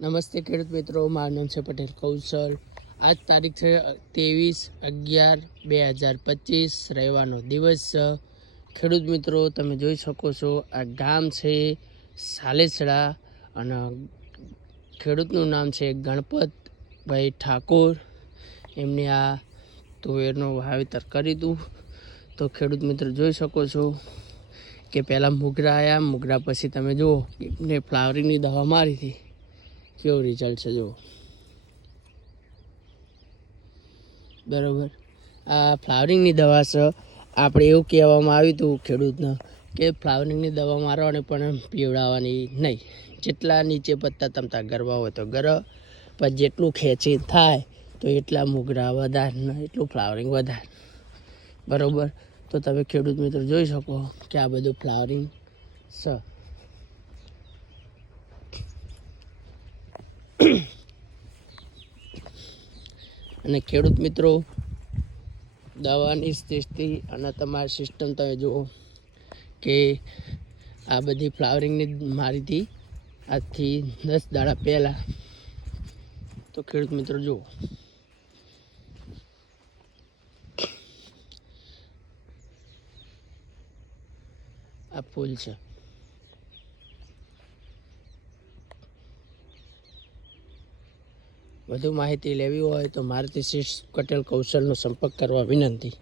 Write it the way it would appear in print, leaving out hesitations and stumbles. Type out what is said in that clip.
નમસ્તે ખેડૂત મિત્રો, મારું નામ છે પટેલ કૌશલ. આજ તારીખ છે 23/11/2025, રવિવારનો દિવસ છે. ખેડૂત મિત્રો, તમે જોઈ શકો છો આ ગામ છે સાલેસડા અને ખેડૂતનું નામ છે ગણપતભાઈ ઠાકોર. એમને આ તુવેરનું વાવેતર કરી હતું. તો ખેડૂત મિત્રો જોઈ શકો છો કે પહેલાં મુગરા આવ્યા, મુગરા પછી તમે જુઓ એમને ફ્લાવરિંગની દવા મારી હતી. કેવું રિઝલ્ટ છે જુઓ. બરાબર, આ ફ્લાવરિંગની દવા છે. આપણે એવું કહેવામાં આવ્યું હતું ખેડૂતને કે ફ્લાવરિંગની દવા મારવાની પણ પીવડાવવાની નહીં. જેટલા નીચે પત્તા તમતા ગરવા હોય તો ગર, પણ જેટલું ખેંચી થાય તો એટલા મુગરા વધારે ને એટલું ફ્લાવરિંગ વધારે. બરાબર, તો તમે ખેડૂત મિત્રો જોઈ શકો કે આ બધું ફ્લાવરિંગ છે. અને ખેડૂત મિત્રો, દવાની સ્થિતિ અને તમારી સિસ્ટમ તમે જુઓ કે આ બધી ફ્લાવરિંગની મારી હતી આજથી 10 દાડા પહેલાં. તો ખેડૂત મિત્રો જુઓ, આ ફૂલ છે. વધુ માહિતી લેવી હોય તો મારુતિ પટેલ કૌશલનો સંપર્ક કરવા વિનંતી.